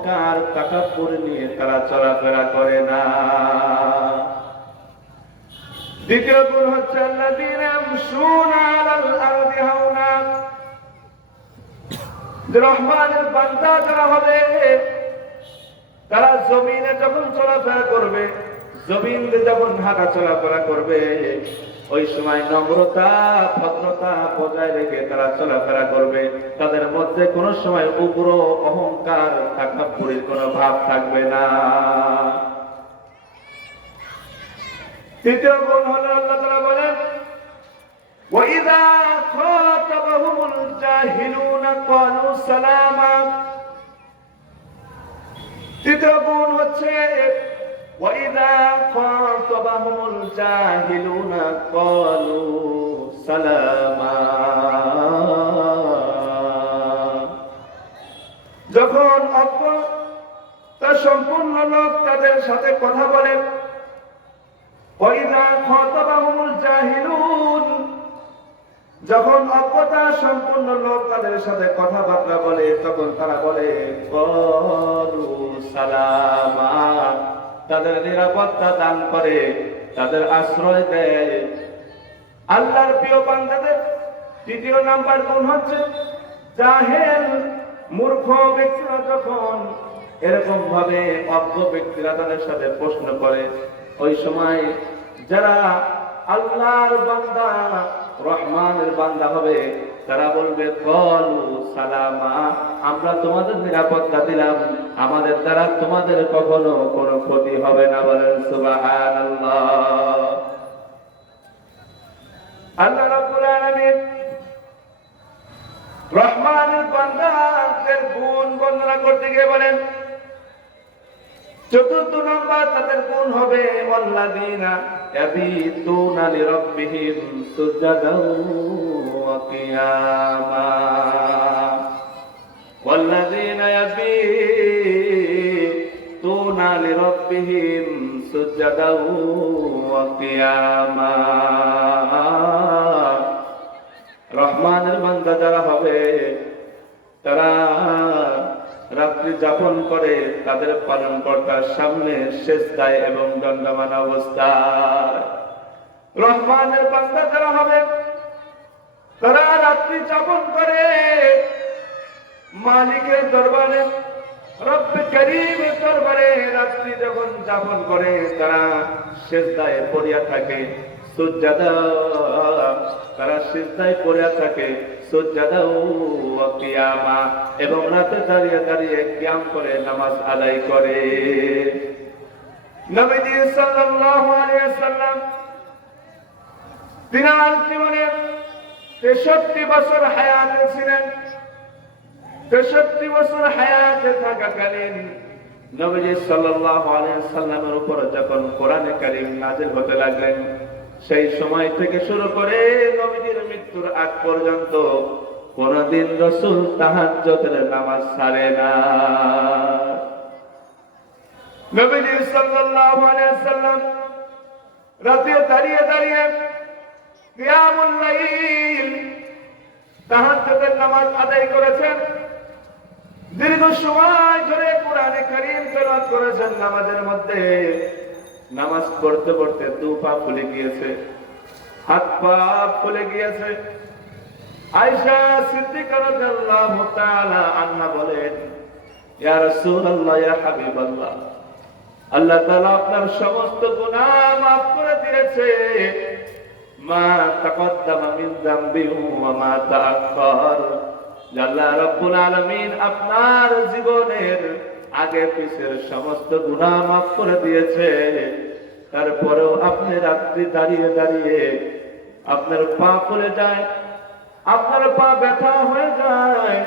অহংকার তাকাব্বুর নিয়ে তারা চলাফেরা করে না। দ্বিতীয় গুণ হচ্ছে আল্লাযীনা ইয়ামশুনা আলাল আরদি হাওনা, রহমানের বান্দা যারা হবে তারা জমিনে যখন চলাফেরা করবে, জমিনে যখন হাঁটা চলাফেরা করবে, ওই সময় নম্রতা ভদ্রতা বজায় রেখে তারা চলাফেরা করবে। তাদের মধ্যে কোনো সময় উগ্র অহংকার তাকাব্বুরের কোনো ভাব থাকবে না। তৃতীয় গুণ হলো আল্লাহ তাআলা বলেন ওয়াইযা খাতাবাহুমুল জাহিলুনা ক্বালু সালামা। তৃতীয় গুণ হচ্ছে ওয়াইযা খাতাবাহুমুল জাহিলুনা ক্বালু সালামা। যখন অজ্ঞতা সম্পূর্ণ লোক তাদের সাথে কথা বলে, ওয়াইযা খাতাবাহুমুল জাহিলুন, যখন অজ্ঞতা সম্পূর্ণ লোক তাদের সাথে কথাবার্তা বলে, তখন তারা বলে ক্বালু সালামা, তাদের নিরাপত্তা দান করে, তাদের আশ্রয় দেয়। আল্লাহর প্রিয় বান্দাদের তৃতীয় নাম্বার গুণ হচ্ছে জাহেল মূর্খ ব্যক্তিরা যখন এরকম ভাবে অজ্ঞ ব্যক্তিরা তাদের সাথে প্রশ্ন করে, ওই সময় যারা আল্লাহর বান্দা রহমানের বান্দা হবে তারা বলবে ক্বালু সালামা, আমরা তোমাদের নিরাপত্তা দিলাম, আমাদের দ্বারা তোমাদের কখনো কোনো ক্ষতি হবে না। বলেন সুবহানাল্লাহ। আল্লাহ রাব্বুল আলামিন রহমানের বান্দাদের গুণ বর্ণনা করতে গিয়ে বলেন, চতুর্থ নম্বর তাদের গুণ হবে ওয়াল্লাযীনা ইয়াবিতুনা লিরাব্বিহিম সুজদান ওয়া কিয়ামা। ওয়াল্লাযীনা ইয়াবিতুনা লিরাব্বিহিম সুজদান ওয়া কিয়ামা। রহমানের বান্দা যারা হবে তারা রাত্রি যাপন করে তাদের পালনকর্তার সামনে সেজদায় এবং দণ্ডায়মান অবস্থায়। রহমানের বান্দা যারা হবে তারা রাত্রি যাপন করে মালিকের দরবারে, রব্বে করিমের দরবারে রাত্রি যখন যাপন করে তারা সেজদায় পড়িয়া থাকে, সুজদা, তারা সিজদায় পড়ে থাকে, সুজদা ওয়া কিয়ামা, এবং রাতে দাঁড়িয়ে দাঁড়িয়ে কিয়াম করে নামাজ আদায় করে। নবীজি সাল্লাল্লাহু আলাইহি ওয়াসাল্লাম তিনার জীবনে 63 বছর হায়াতে ছিলেন। 63 বছর হায়াতে থাকাকালীন নবীজি সাল্লাল্লাহু আলাইহি ওয়াসাল্লামের উপর যখন কোরআনে কারীম নাযিল হতে লাগলেন, সেই সময় থেকে শুরু করে নবীজির মৃত্যুর আগ পর্যন্ত কোনদিন রাসূল তাহাজ্জুদের নামাজ ছাড়ে না। নবীজি সাল্লাল্লাহু আলাইহি ওয়াসাল্লাম রাতে দাঁড়িয়ে দাঁড়িয়ে কিয়ামুল লাইল তাহাজ্জুদের নামাজ আদায় করেছেন। দীর্ঘ সময় ধরে কোরআনে কারীম তেলাওয়াত করেছেন। নামাজের মধ্যে নামাজ পড়তে পড়তে দু পা ফুলে গিয়েছে, হাত পা ফুলে গিয়েছে। আয়েশা সিদ্দিকা রাদিয়াল্লাহু তাআলা আনহা বলেন, ইয়া রাসূলুল্লাহ, ইয়া হাবিবাল্লাহ, আল্লাহ তাআলা আপনার সমস্ত গুনাহ মাফ করে দিয়েছে, মা তাকদ্দামা মিন যামবি ওয়া মা তাআখার। আল্লাহ রাব্বুল আলামিন আপনার জীবনের আগে পিছের সমস্ত গুনাহ মাফ করে দিয়েছে। তারপরেও আপনি রাত্রি দাঁড়িয়ে দাঁড়িয়ে আপনার পা ফুলে যায়, আপনার পা ব্যথা হয়ে যায়,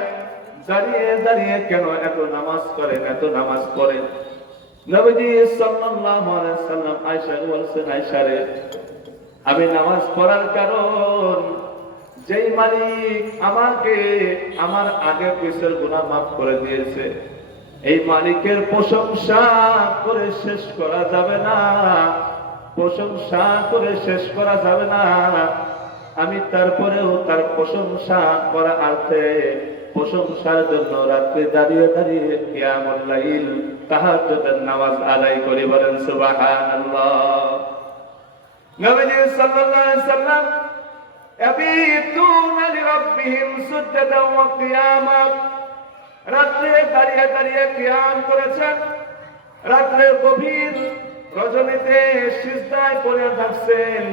দাঁড়িয়ে দাঁড়িয়ে কেন এত নামাজ করেন, এত নামাজ পড়েন? নবীজি সাল্লাল্লাহু আলাইহি ওয়াসাল্লাম আয়েশা বলছেন, আয়েশা রে, আমি নামাজ পড়ার কারণ যেই মালিক আমাকে আমার আগে পিছের গুনাহ মাফ করে দিয়েছে, এই মালিকের প্রশংসা করে শেষ করা যাবে না, প্রশংসা করে শেষ করা যাবে না। আমি তারপরেও তার প্রশংসা করার অর্থে প্রশংসার জন্য রাত্রে দাঁড়িয়ে দাঁড়িয়ে কিয়ামুল লাইল তাহাজ্জুদের নামাজ আদায় করে বলেন সুবহানাল্লাহ। নবীজি সাল্লাল্লাহু আলাইহি সাল্লাম ইয়াবিতুনা লিরাব্বিহিম সুজদান ওয়া কিয়ামা, রাত্রে দাঁড়িয়ে দাঁড়িয়ে কিয়াম করেছেন, রাত্রে গভীর রজনীতে সিজদায় পড়ে থাকছেন,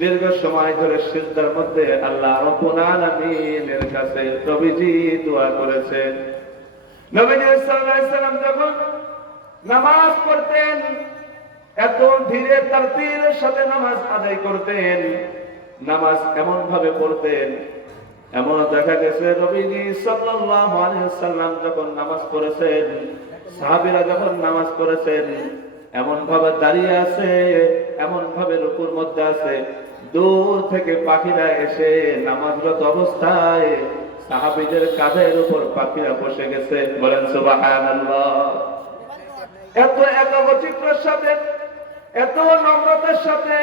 দীর্ঘ সময় ধরে সিজদার মধ্যে আল্লাহ রাব্বুল আলামিনের কাছে নবীজি দোয়া করেছেন। নবীজি সাল্লাল্লাহু আলাইহি সাল্লাম যখন নামাজ পড়তেন এত ধীরে তারতিলের সাথে নামাজ আদায় করতেন, নামাজ এমন ভাবে পড়তেন, এমন দেখা গেছে নবীজি সাল্লাল্লাহু আলাইহি সাল্লাম যখন নামাজ পড়েছেন, সাহাবীরা যখন নামাজ পড়েছেন এমন ভাবে দাঁড়িয়ে আছে, এমন ভাবে রুকুর মধ্যে আছে, দূর থেকে পাখিরা এসে নামাজরত অবস্থায় সাহাবীদের কাঁধের উপর পাখিরা বসে গেছে, বলেন সুবহানাল্লাহ। এত একাগ্রতার সাথে, এত নম্রতার সাথে,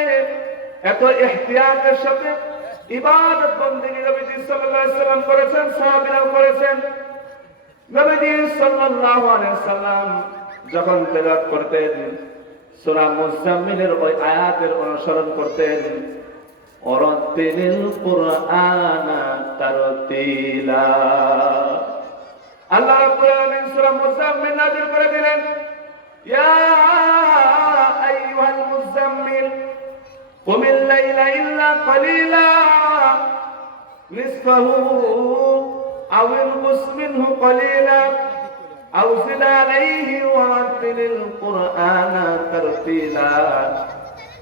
এত ইহতিয়াতের সাথে ইবাদত বন্দেগী নবীজি সাল্লাল্লাহু আলাইহি সাল্লাম করেছেন, সাহাবীরাও করেছেন। নবীজি সাল্লাল্লাহু আলাইহি সাল্লাম যখন তেলাওয়াত করতেন সূরা মুজাম্মিলের ওই আয়াতের অনুসরণ করতেন, ওয়ারাতিলিল কুরআনা তারতিলা। আল্লাহ রাব্বুল আলামিন সূরা মুজাম্মিল নাযিল করে দিলেন, ইয়া আইয়ুহাল মুজাম্মিল কুমিল লাইলা ইল্লা কালিলা নিসফাহু আও ইনকুস মিনহু কালিলা আও জিদ আলাইহি ওয়ারাতিলিল কুরআনা তারতিলা।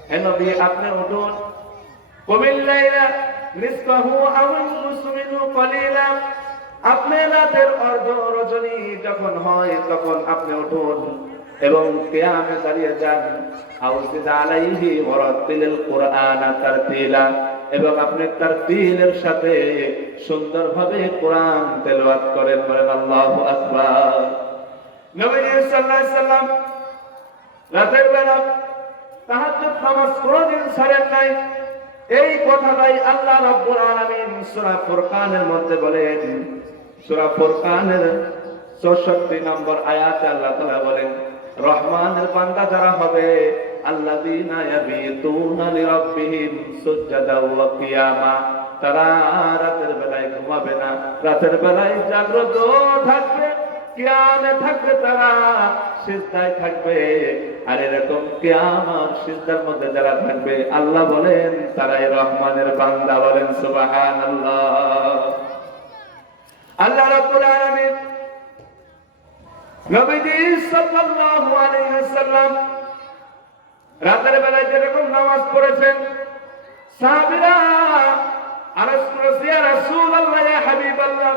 হে নবী আপনি উঠুন, কুমিল লাইলা নিসফাহু আও ইনকুস মিনহু কালিলা, আপনি রাতের অর্ধ রজনী যখন হয় তখন আপনি উঠুন এবং কিয়ামে দাঁড়িয়ে যান, আও জিদ আলাইহি ওয়ারাতিলিল কুরআনা তারতিলা, এবং আপনি তারতিলের সাথে সুন্দরভাবে কোরআন তেলাওয়াত করেন, বলেন আল্লাহু আকবার। নবী সাল্লাল্লাহু আলাইহি সাল্লাম রাতের বেলা তাহাজ্জুদ নামাজ কোনদিন ছাড়েন নাই। এই কথাটাই আল্লাহ রাব্বুল আলামিন সূরা ফুরকানের মধ্যে বলেন। সূরা ফুরকানের 64 নম্বর আয়াতে আল্লাহ তাআলা বলেন, রহমানের বান্দা যারা হবে আল্লাযীনা ইয়াবিতুনা লিরাব্বিহিম সুজদান ওয়া কিয়ামা, তারা রাতের বেলায় ঘুমাবে না, রাতের বেলায় জাগ্রত থাকবে, কিয়ামে থাকবে, তারা সিজদায় থাকবে। আর এরকম কিয়াম আর সিজদার মধ্যে যারা থাকবে আল্লাহ বলেন তারাই রহমানের বান্দা, বলেন সুবহানাল্লাহ। আল্লাহ রাব্বুল আলামিন নবীজি সাল্লাল্লাহু আলাইহি ওয়াসাল্লাম রাতের বেলায় যেরকম নামাজ পড়েছেন, সাহাবীরা আরজ করেছে, ইয়া রাসূলুল্লাহ, ইয়া হাবিবাল্লাহ,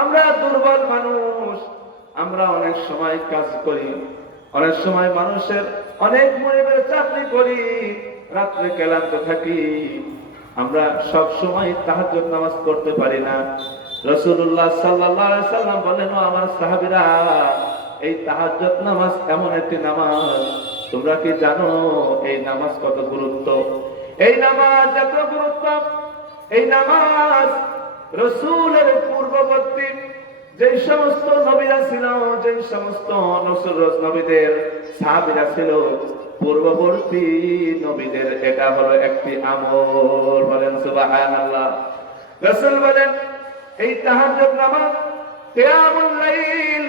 আমরা দুর্বল মানুষ, আমরা অনেক সময় কাজ করি, অনেক সময় মানুষের অনেক মনিবের চাকরি করি, রাত্রে ক্লান্ত থাকি, আমরা সব সময় তাহাজ্জুদ নামাজ পড়তে পারি না। রাসূলুল্লাহ সাল্লাল্লাহু আলাইহি ওয়াসাল্লাম বলেন, ও আমার সাহাবীরা, এই তাহাজ্জুদ নামাজ এমন একটি নামাজ, তোমরা কি জানো এই নামাজ কত গুরুত্ব? এই নামাজ এত গুরুত্ব, এই নামাজ রাসূলের পূর্ববর্তী যে সমস্ত নবীরা ছিল, যে সমস্ত নবীদের সাহাবীরা ছিল, পূর্ববর্তী নবীদের এটা হলো একটি আমল, বলেন সুবহানাল্লাহ। রাসূল বলেন, এই তাহাজ্জুদ নামাজ, কিয়ামুল লাইল,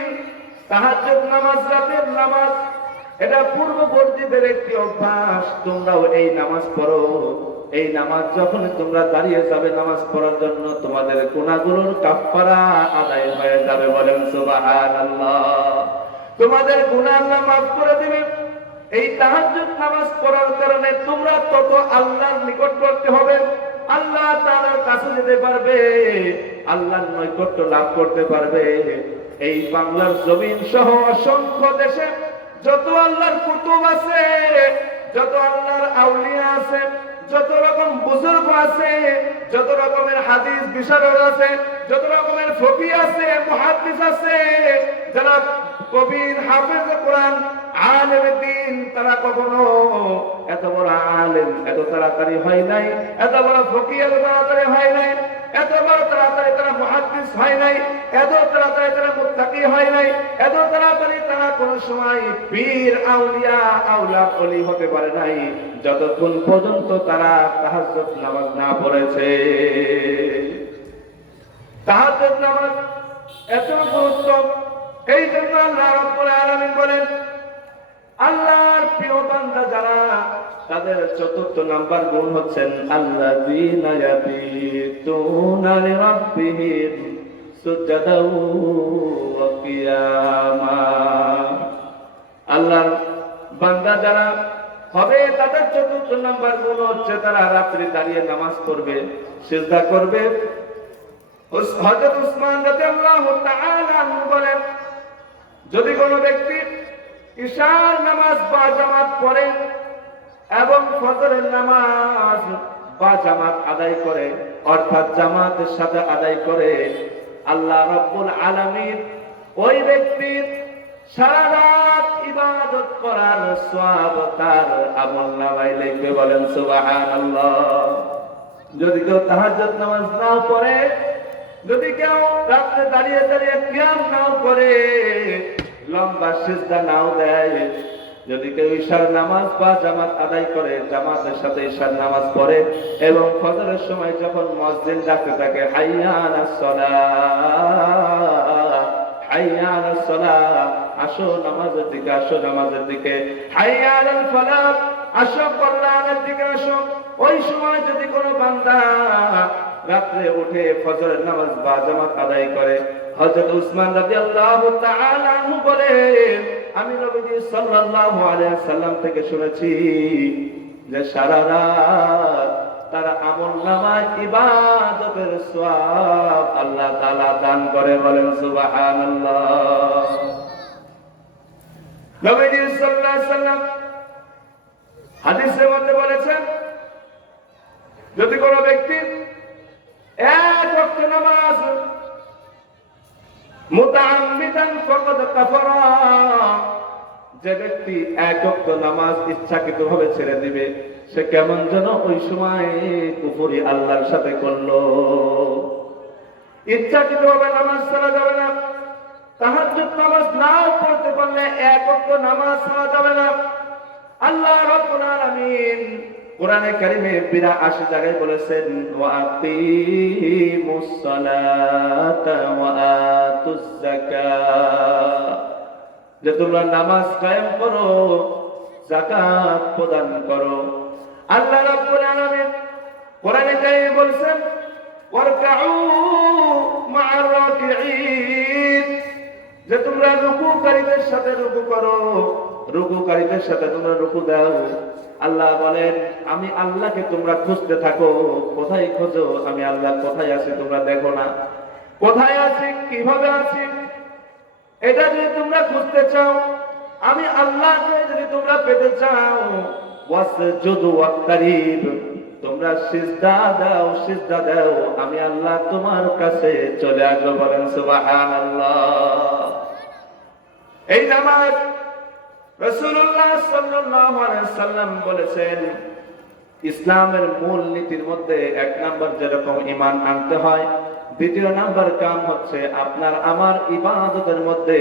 তাহাজ্জুদ নামাজ, রাতের নামাজ, এটা পূর্ববর্তীদের একটি অভ্যাস, তোমরাও এই নামাজ পড়ো। এই নামাজ যখন তোমরা দাঁড়িয়ে যাবে নামাজ পড়ার জন্য, তোমাদের গুনাহগুলোর কাফফারা আদায় হয়ে যাবে, বলেন সুবহানাল্লাহ। তোমাদের গুনাহ আল্লাহ মাফ করে দিবেন। এই তাহাজ্জুদ নামাজ পড়ার কারণে তোমরা তত আল্লাহর নিকটবর্তী হবে, আল্লাহ তাআলার কাছে যেতে পারবে, আল্লাহর নৈকট্য লাভ করতে পারবে। এই বাংলার জমিন সহ অসংখ্য দেশে যত আল্লাহর কুতুব আছে, যত আল্লাহর আউলিয়া আছে, যত রকম বুজুর্গ আছে, যত রকমের হাদিস বিশারদ আছে, যত রকমের ফকিহ আছে, মুহাদ্দিস আছে, যারা কবির, হাফেজ কোরআন, আলেম দ্বীন, তারা কখনো এত বড় আলেম এত তাড়াতাড়ি হয় নাই, এত বড় ফকিহ এত তাড়াতাড়ি হয় নাই। এত বড় তাড়াতাড়ি তারা মুহাদ্দিস হয় নাই, এত তাড়াতাড়ি তারা মুত্তাকি হয় নাই, এত তাড়াতাড়ি তারা কোন সময় পীর আউলিয়া আউলা ওলি হতে পারে নাই যতক্ষণ পর্যন্ত তারা তাহাজ্জুদ নামাজ না পড়েছে। তাহাজ্জুদ নামাজ এত গুরুত্ব, এই জন্য আল্লাহ রাব্বুল আলামিন বলেন আল্লাহর প্রিয় বান্দা যারা তাদের চতুর্থ নাম্বার গুণ হচ্ছেন আল্লাযীনা ইয়াবিতুনা লিরাব্বিহিম সুজদাও ওয়া কিয়ামা। আল্লাহর বান্দা যারা হবে তাদের চতুর্থ নাম্বার গুণ হচ্ছে তারা রাত্রি দাঁড়িয়ে নামাজ পড়বে, সিজদা করবে। হযরত উসমান রাদিয়াল্লাহু তাআলা আনহু বলেন যদি কোনো ব্যক্তি ইশার নামাজ বা জামাত পড়ে এবং ফজরের নামাজ বা জামাত আদায় করে, অর্থাৎ জামাতের সাথে আদায় করে, আল্লাহ রাব্বুল আলামিন ওই ব্যক্তির সারা রাত ইবাদত করার সওয়াব তার আমলনামায় লিখবে। বলেন সুবহানাল্লাহ। যদি কেউ তাহাজ্জুদ নামাজ নাও পড়ে, যদি কেউ রাতে দাঁড়িয়ে দাঁড়িয়ে কিয়াম নাও করে, লম্বা সিজদা নাও দেয়, যদি কেউ ইশার নামাজ বা জামাত আদায় করে, জামাতের সাথে ইশার নামাজ পড়ে এবং ফজরের সময় যখন মুয়াজ্জিন ডাকতে থাকে হাইয়া আলাস সালাহ, হাইয়া আলাস সালাহ, আসো নামাজের দিকে, আসো নামাজের দিকে, হাইয়া আলাল ফালাহ, আসো কল্যাণের দিকে আসো, ওই সময় যদি কোনো বান্দা রাত্রে উঠে ফজরের নামাজ বা জামাত আদায় করে, হযরত উসমান রাদিয়াল্লাহু তাআলা আনহু বলেন আমি নবীজি সাল্লাল্লাহু আলাইহি সাল্লাম থেকে শুনেছি যে সারা রাত তারা আমলনামায় ইবাদতের সওয়াব আল্লাহ তাআলা দান করে। বলেন সুবহানাল্লাহ। নবীজি সাল্লাল্লাহু আলাইহি সাল্লাম হাদিসের মধ্যে বলেছেন যদি কোনো ব্যক্তি এক ওয়াক্ত নামাজ মুতাআম্মিদান ফাকাদ কাফারা, যে ব্যক্তি এক ওয়াক্ত নামাজ ইচ্ছাকৃতভাবে ছেড়ে দিবে সে কেমন যেন ওই সময় কুফরি আল্লাহর সাথে করলো। ইচ্ছাকৃতভাবে নামাজ ছাড়া যাবে না, তাহাজ্জুদ নামাজ নাও পড়তে পারলে এক ওয়াক্ত নামাজ ছাড়া যাবে না। আল্লাহ রাব্বুল আলামিন কোরআনে কারিমে ৮২ জায়গায় বলেছেন ওয়া আকিমুস সালাতা ওয়া আতুজ যাকাত, যে তোমরা নামাজ কায়েম করো, যাকাত প্রদান করো। আল্লাহ রাব্বুল আলামিন কোরআনে কারিমে বলেছেন ওয়ারকাউ মা'আর রাকিঈন, যে তোমরা রুকুকারীদের সাথে রুকু করো, রুকুকারীদের সাথে তোমরা রুকু দাও। আল্লাহ বলেন আমি আল্লাহকে তোমরা খুঁজতে থাকো, কোথায় খোঁজো, আমি আল্লাহ কোথায় আছি তোমরা দেখো না, কোথায় আছি, কিভাবে আছি, এটা যদি তোমরা খুঁজতে চাও, আমি আল্লাহকে যদি তোমরা পেতে চাও, ওয়াসজুদু ওয়াক্তারিব, তোমরা সিজদা দাও, সিজদা দাও, আমি আল্লাহ তোমার কাছে চলে আসবো। বলেন সুবহানাল্লাহ। এই নামাজ রাসূলুল্লাহ সাল্লাল্লাহু আলাইহি সাল্লাম বলেছেন ইসলামের মূল নীতির মধ্যে এক নাম্বার যেরকম ঈমান আনতে হয়, দ্বিতীয় নাম্বার কাম হচ্ছে আপনার আমার ইবাদতের মধ্যে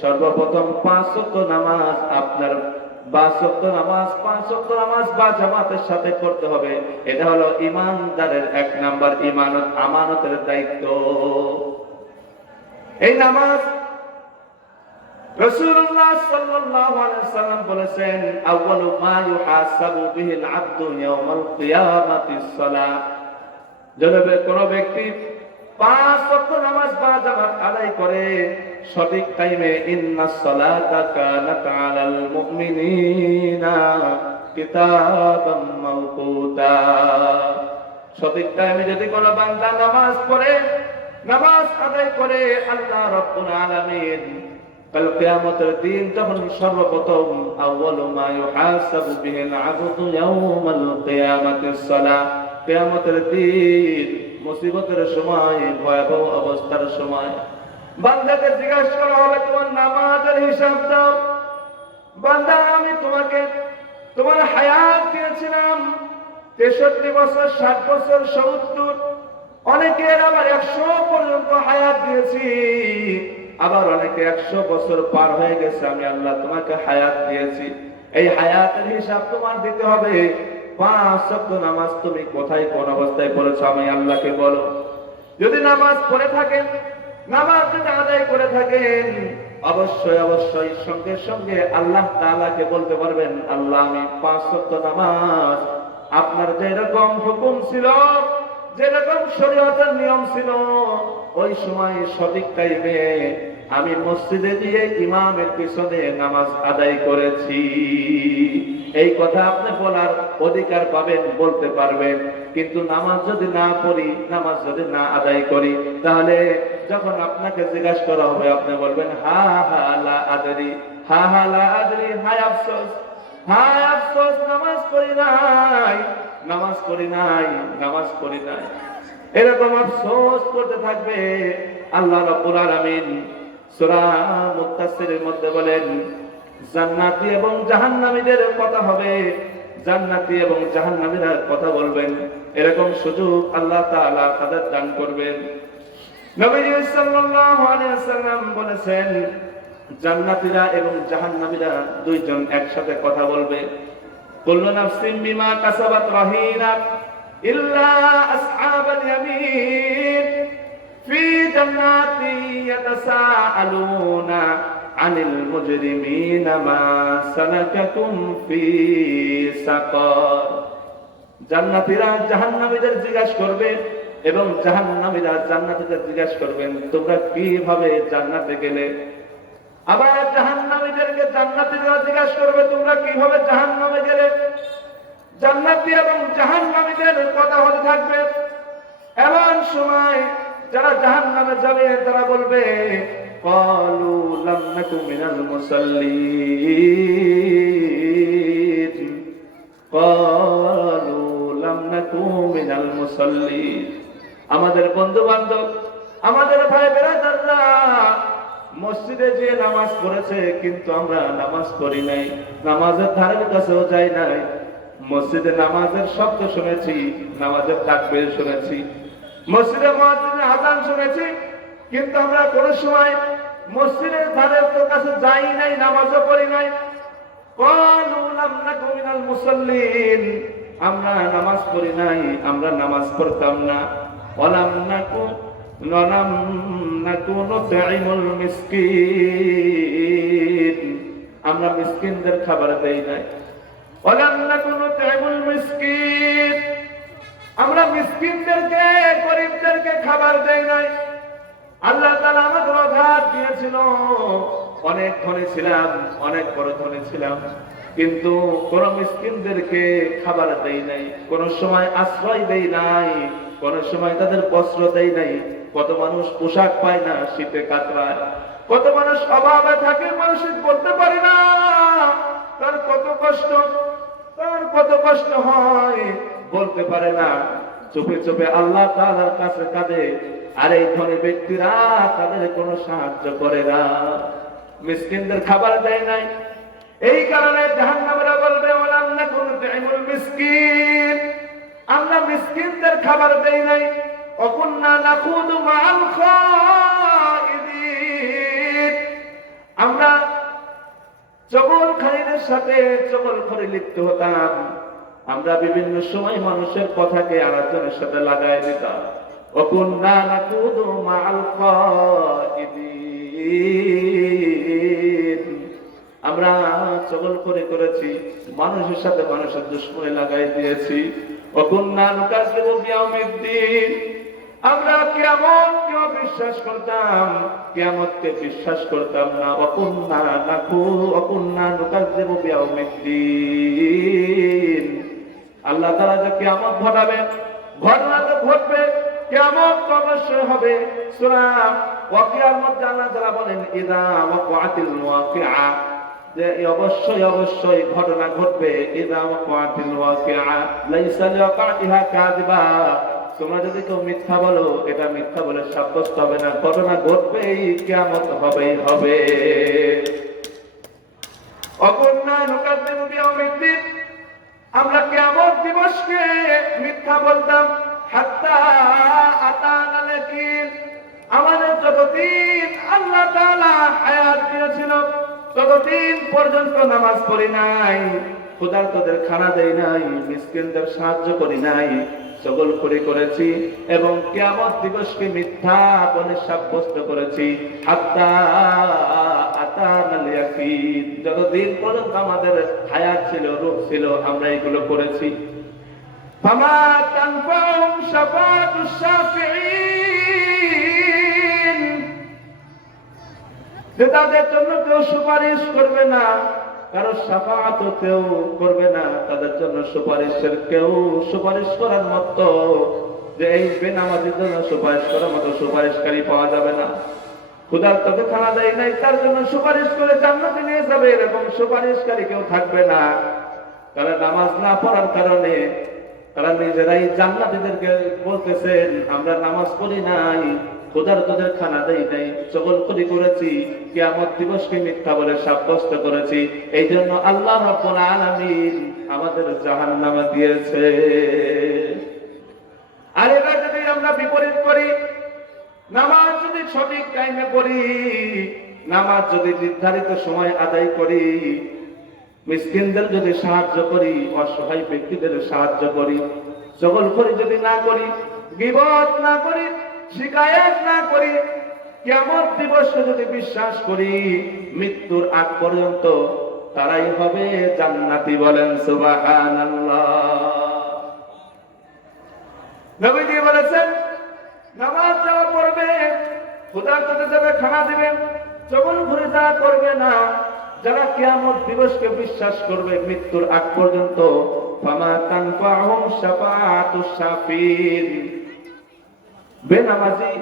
সর্বপ্রথম ৫ ওয়াক্ত নামাজ, আপনার ৫ ওয়াক্ত নামাজ বা জামাতের সাথে করতে হবে। এটা হলো ঈমানদারের এক নাম্বার ঈমানত আমানতের দায়িত্ব। এই নামাজ রাসূলুল্লাহ সাল্লাল্লাহু আলাইহি সাল্লাম বলেছেন আউয়ালু মা ইউহাসাবু বিহিল আবদু ইয়াউমাল কিয়ামাতিস সালাহ, যদি কোনো ব্যক্তি ৫ ওয়াক্ত নামাজ বা জামাত আদায় করে সঠিক টাইমে, ইন্নাস সালাতা কানাত আলাল মুমিনিনা কিতাবাম মাওকুতা, সঠিক টাইমে যদি কোনো বান্দা নামাজ পড়ে, নামাজ আদায় করে, আল্লাহ রাব্বুল আলামিন কাল কিয়ামতের দিন যখন সর্বপ্রথম আউয়ালু মা ইউহাসাবু বিহিল আবদু ইয়াউমাল কিয়ামাতিস সালাহ, কিয়ামতের দিন মুসিবতের সময়, ভয়াবহ অবস্থার সময় বান্দাকে জিজ্ঞাসা করা হবে তোমার নামাজের হিসাব দাও। বান্দা আমি তোমাকে তোমার হায়াত দিয়েছিলাম ৬৩ বছর, ৬০ বছর, ৭০, অনেকের আবার 100 পর্যন্ত হায়াত দিয়েছি, আবার অনেকে 100 বছর পার হয়ে গেছে, আমি আল্লাহ তোমাকে হায়াত দিয়েছি। এই হায়াতের হিসাব তোমার দিতে হবে। 5 ওয়াক্ত নামাজ তুমি কোথায় কোন অবস্থায় পড়েছো আমি আল্লাহকে বলো। যদি নামাজ পড়ে থাকেন, নামাজ যদি আদায় করে থাকেন, অবশ্যই অবশ্যই সঙ্গে সঙ্গে আল্লাহ তাআলাকে বলতে পারবেন, আল্লাহ আমি 5 ওয়াক্ত নামাজ আপনার যেরকম হুকুম ছিল, যেরকম শরীয়তের নিয়ম ছিল, ওই সময় সঠিক টাইমে আমি মসজিদে গিয়ে ইমামের পিছনে নামাজ আদায় করেছি। এই কথা আপনি বলার অধিকার পাবেন, বলতে পারবেন। কিন্তু নামাজ যদি না পড়ি, নামাজ যদি না আদায় করি, তাহলে যখন আপনাকে জিজ্ঞাসা করা হবে আপনি বলবেন হা হা লা আদরি, হা হা লা আদরি, হায় আফসোস, হায় আফসোস, নামাজ পড়ি নাই, নামাজ পড়ি নাই, নামাজ পড়ি নাই। এরকম আফসোস করতে থাকবে। আল্লাহ রাব্বুল আলামিন সূরা মুত্তাসিরের মধ্যে বলেন, জান্নাতি এবং জাহান্নামীদের কথা হবে, জান্নাতি এবং জাহান্নামীরা কথা বলবেন। এরকম সুযোগ আল্লাহ তাআলা তাদের দান করবেন। নবীজি সাল্লাল্লাহু আলাইহি ওয়াসাল্লাম বলেছেন, জান্নাতীরা এবং জাহান্নামীরা দুইজন একসাথে কথা বলবে। কুল্লু নাফসিন বিমা কাসাবাত রাহিনা ইল্লা আসহাবাল ইয়ামিন ফি জান্নাতি ইয়াতাসাআলুনা আনিল মুজরিমিনা মা সালাকাকুম ফি সাকার। জান্নাতীরা জাহান্নামীদের জিজ্ঞাসা করবে এবং জাহান্নামীরা জান্নাতীদের জিজ্ঞাসা করবেন, তোমরা কিভাবে জান্নাতে গেলে। আবার জাহান্নামীদেরকে জান্নাতীরা জিজ্ঞাসা করবে, তোমরা কিভাবে জাহান্নামে গেলে। জান্নাতী এবং জাহান্নামীদের কথা হতে থাকবে। এমন সময় যারা জাহান্নামে যাবে তারা বলবে, ক্বালু লাম নাকু মিনাল মুসাল্লিন, ক্বালু লাম নাকু মিনাল মুসাল্লিন। আমাদের বন্ধু বান্ধব, আমাদের ভাই বেরাদাররা মসজিদে যে নামাজ পড়েছে, কিন্তু আমরা নামাজ পড়ি নাই, নামাজের ধারের কাছেও যাই নাই। মসজিদে নামাজের শব্দ শুনেছি, নামাজের তাকবীর শুনেছি, মসজিদে মুয়াজ্জিনের আযান শুনেছি, কিন্তু আমরা কোন সময় মসজিদের ধারের কাছে যাই নাই, নামাজও পড়ি নাই। ক্বালু লাম নাকু মিনাল মুসাল্লিন, আমরা নামাজ পড়ি নাই, আমরা নামাজ পড়তাম না। ওয়ালাম নাকু নুতঈমুল মিসকিন, আমরা মিসকিনদের খাবার দেই নাই। ওয়ালাম নাকু নুতঈমুল মিসকিন, আমরা মিসকিনদেরকে, গরিবদেরকে খাবার দেই নাই। আল্লাহ তাআলা আমাদের অভাব দিয়েছিল, অনেক ধনী ছিলাম, অনেক বড় ধনী ছিলাম, কিন্তু কোন মিসকিনদেরকে খাবার দেই নাই, কোন সময় আশ্রয় দেই নাই, কোন সময় তাদের বস্ত্র দেই নাই। কত মানুষ পোশাক পায় না, শীতে কাতরায়, কত মানুষ অভাবে থাকে, মানুষ বলতে পারে না তার কত কষ্ট, তার কত কষ্ট হয়, বলতে পারে না, চুপে চুপে আল্লাহ তাআলার কাছে কাঁদে। আর এই ধনী ব্যক্তিরা তাদের কোনো সাহায্য করে না, মিসকিনদের খাবার দেয় নাই। এই কারণে জাহান্নামীরা বলবে, ওয়ালাম নাকু নুতঈমুল মিসকিন, আমরা মিসকিনদের খাবার দেই নাই। ওয়াকুন্না নাখুদু মাআল খাইদিন, আমরা চগলখড়িদের সাথে চগলখড়ি লিপ্ত হতাম, আমরা বিভিন্ন সময় মানুষের কথাকে আরেকজনের সাথে লাগাই দিতাম। ওয়াকুন্না নাখুদু মাআল খাইদিন, আমরা চগলখড়ি করেছি, মানুষের সাথে মানুষের দুশমনি লাগাই দিয়েছি। ওয়াকুন্না নুকাযযিবু বিয়াউমিদ্দিন, আমরা কিয়ামতকে বিশ্বাস করতাম, কিয়ামতকে বিশ্বাস করতাম না। ওয়াকুন্না নুকাযযিবু বিয়াউমিদ্দিন, আল্লাহ তাআলা যে কিয়ামত ঘটাবেন, ঘটনা তো ঘটবে, কিয়ামত অবশ্যই হবে। সূরা ওয়াকিয়ার মধ্যে আল্লাহ তাআলা বলেন, ইযা ওয়াকাআতিল ওয়াকিআ, যে অবশ্যই অবশ্যই ঘটনা ঘটবে। ইযা ওয়াকাআতিল ওয়াকিআ লাইসা লিওয়াকাতিহা কাযিবা, তোমরা যদি কেউ মিথ্যা বলো, এটা মিথ্যা বলে সাব্যস্ত হবে না, ঘটনা ঘটবেই, কিয়ামত হবেই হবে। ওয়াকুন্না নুকাযযিবু বিয়াউমিদ্দিন, আমরা কিয়ামত দিবসকে মিথ্যা বলতাম। হাত্তা আতানাল ইয়াকিন, আমাদের যতদিন আল্লাহ তাআলা হায়াত দিয়েছিল ততদিন পর্যন্ত নামাজ পড়ি নাই, ক্ষুধার্তদের খানা দেই নাই, মিসকিনদের সাহায্য করি নাই, চগলখড়ি করেছি এবং কিয়ামত দিবসকে মিথ্যা বলে সাব্যস্ত করেছি। হাত্তা আতানাল ইয়াকিন, যতদিন পর্যন্ত আমাদের হায়াত ছিল, রূহ ছিল, আমরা এগুলো করেছি। ফামা তানফাউহুম শাফাআতুশ শাফিঈন, যে তাদের জন্য কেউ সুপারিশ করবে না, কারো শাফাআত কেউ করবে না, তাদের জন্য সুপারিশের কেউ সুপারিশ করার মতো, যে এই বেনামাজির জন্য সুপারিশ করার মতো সুপারিশকারী পাওয়া যাবে না। ক্ষুধার্তকে খানা দেয় নাই, তার জন্য সুপারিশ করে জান্নাতে নিয়ে যাবে, এরকম সুপারিশকারী কেউ থাকবে না। তারা নামাজ না পড়ার কারণে তারা নিজেরাই জান্নাতীদেরকে বলতেছেন, আমরা নামাজ পড়ি নাই, ক্ষুধার্তদের খানা দেই নাই, চগলখড়ি করেছি, কিয়ামত দিবসকে মিথ্যা বলে সাব্যস্ত করেছি, এই জন্য আল্লাহ রাব্বুল আলামিন আমাদের জাহান্নামে দিয়েছে। আর এবার যদি আমরা বিপরীত করি, নামাজ যদি সঠিক টাইমে পড়ি, নামাজ যদি নির্ধারিত সময় আদায় করি, মিসকিনদের যদি সাহায্য করি, অসহায় ব্যক্তিদের সাহায্য করি, চগলখড়ি যদি না করি, গীবত না করি, শিকায়াত না করি, কিয়ামত দিবসকে যদি বিশ্বাস করি, মৃত্যুর আগ পর্যন্ত তারাই হবে জান্নাতি। বলেন সুবহানাল্লাহ। নবীজি বলেছেন, নামাজ যারা পড়বে, ক্ষুধার্তদের যারা খানা দিবে, চগলখড়ি যারা করবে না, যারা কিয়ামত দিবসকে বিশ্বাস করবে মৃত্যুর আগ পর্যন্ত, ফামা তানফাহুম শাফাআতুশ শাফিঈন, বেনামাজি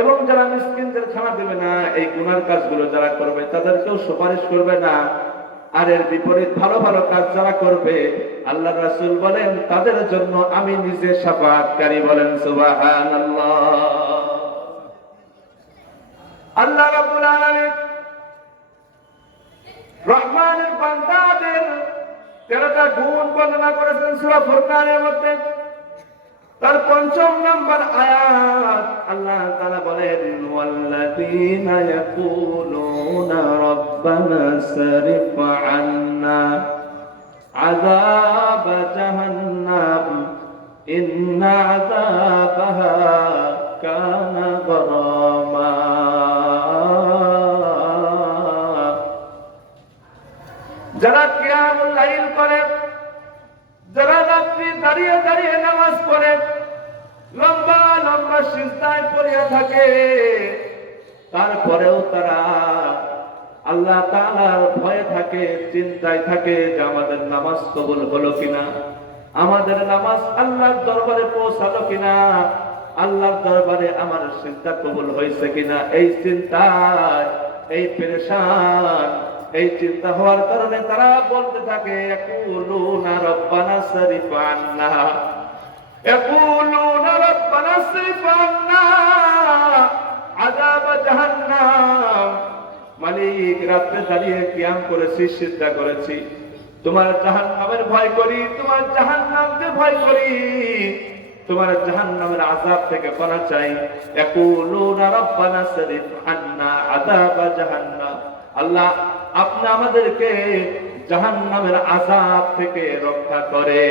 এবং যারা মিসকিনদের খানা দিবে না, এই গুনার কাজগুলো যারা করবে তাদেরকেও সুপারিশ করবে না। আর এর বিপরীত ভালো ভালো কাজ যারা করবে, আল্লাহ রাসূল বলেন তাদের জন্য আমি নিজে শাফাআতকারী। বলেন সুবহানাল্লাহ। আল্লাহ রাব্বুল আলামিন রহমানের বান্দাদের 13টা গুণ বর্ণনা করেছেন সূরা ফুরকানের মধ্যে। তার ৫ম নম্বর আয়াত আল্লাহ তাআলা বলেন, ওয়াল্লাযীনা ইয়াকুলুনা রাব্বানা সরিফ আন্না আযাব জাহান্নাম ইন্না আযাবাহা কানা গরামা। যারা কিয়ামুল লাইল করে, যারা রাত্রি দাঁড়িয়ে দাঁড়িয়ে নামাজ পড়ে, লম্বা লম্বা সিজদায় পড়ে থাকে, তারপরেও তারা আল্লাহ তাআলার ভয়ে থাকে, চিন্তায় থাকে যে আমাদের নামাজ কবুল হলো কিনা, আমাদের নামাজ আল্লাহর দরবারে পৌঁছালো কিনা, আল্লাহর দরবারে আমার চিন্তা কবুল হয়েছে কিনা, এই চিন্তায় এই পেরেশান, এই চিন্তা হওয়ার কারণে তারা বলতে থাকে, ইয়াকুলুনা রাব্বানা সরিফ আন্না, ইয়াকুলুনা রাব্বানা সরিফ আন্না আযাব জাহান্নাম। মালিক, রাতে দাঁড়িয়ে কিয়াম করেছি, সিজদা করেছি, তোমার জাহান্নামের ভয় করি, তোমার জাহান্নামকে ভয় করি, তোমার জাহান্নামের আযাব থেকে পানা চাই। ইয়াকুলুনা রাব্বানা সরিফ আন্না আযাব জাহান্নাম, আল্লাহ আপনি আমাদেরকে জাহান্নামের আযাব থেকে রক্ষা করে।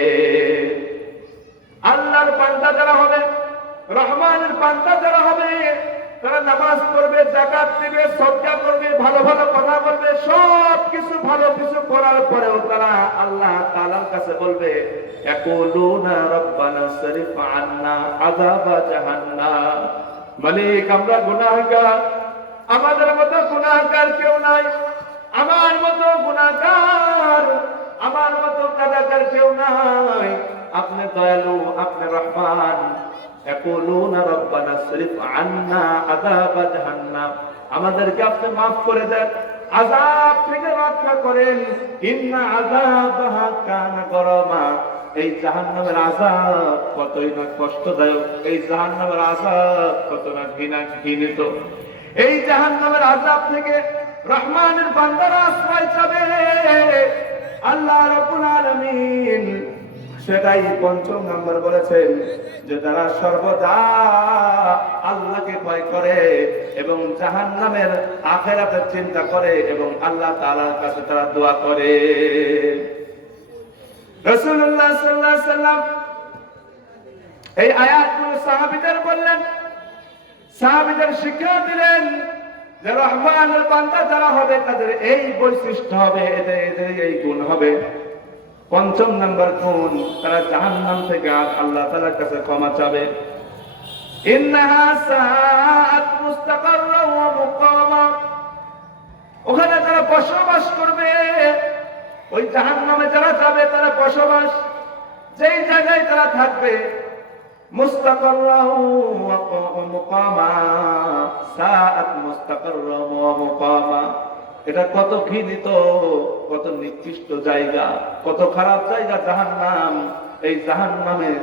আল্লাহর বান্দা যারা হবে, রহমানের বান্দা যারা হবে, তারা নামাজ পড়বে, যাকাত দিবে, সদকা করবে, ভালো ভালো কথা বলবে, সব কিছু ভালো কিছু করার পরেও তারা আল্লাহ তাআলার কাছে বলবে, ইয়াকুলুনা রাব্বানা সরিফ আন্না আযাব জাহান্নাম। মালিক, আমরা গুনাহগার, আমাদের মতো গুনাহগার কেউ নাই, আমার মতো গুনাহগার, আমার মতো কাদাকার কেউ নাই, আপনি দয়ালু, আপনি রহমান। ইয়াকুলুনা রাব্বানা সরিফ আন্না আযাব জাহান্নাম, আমাদেরকে আপনি maaf করে দেন, আযাব থেকে রক্ষা করেন। ইন্না আযাবাহা কানা গরামা, এই জাহান্নামের আযাব কতই না কষ্টদায়ক, এই জাহান্নামের আযাব কত না ঘৃণিত। এই জাহান্নামের আযাব থেকে রহমানের বান্দারা আশ্রয় চাবে। আল্লাহ রাব্বুল আলামিন সেটাই পঞ্চম নাম্বার বলেছেন যে তারা সর্বদা আল্লাহকে ভয় করে এবং জাহান্নামের আখিরাতের চিন্তা করে এবং আল্লাহ তাআলার কাছে তারা দোয়া করে। রাসূলুল্লাহ সাল্লাল্লাহু আলাইহি সাল্লাম এই আয়াতগুলো সাহাবীদের বললেন, সাহাবীদের শিক্ষা দিলেন যে রহমানের বান্দা যারা হবে তাদের এই বৈশিষ্ট্য হবে, এদের এই গুণ হবে। পঞ্চম নাম্বার গুণ, তারা জাহান্নাম থেকে আল্লাহ তাআলার কাছে ক্ষমা চাবে। ইন্নাহা সাআত মুস্তাকাররা ওয়া মুকামা, ওখানে তারা বসবাস করবে। ওই জাহান্নামে যারা যাবে তারা বসবাস, যেই জায়গায় তারা থাকবে, মুস্তাকাররা ওয়া মুকামা, সাআত মুস্তাকাররা ওয়া মুকামা, এটা কত ঘৃণিত, কত নিকৃষ্ট জায়গা, কত খারাপ জায়গা জাহান্নাম। এই জাহান্নামের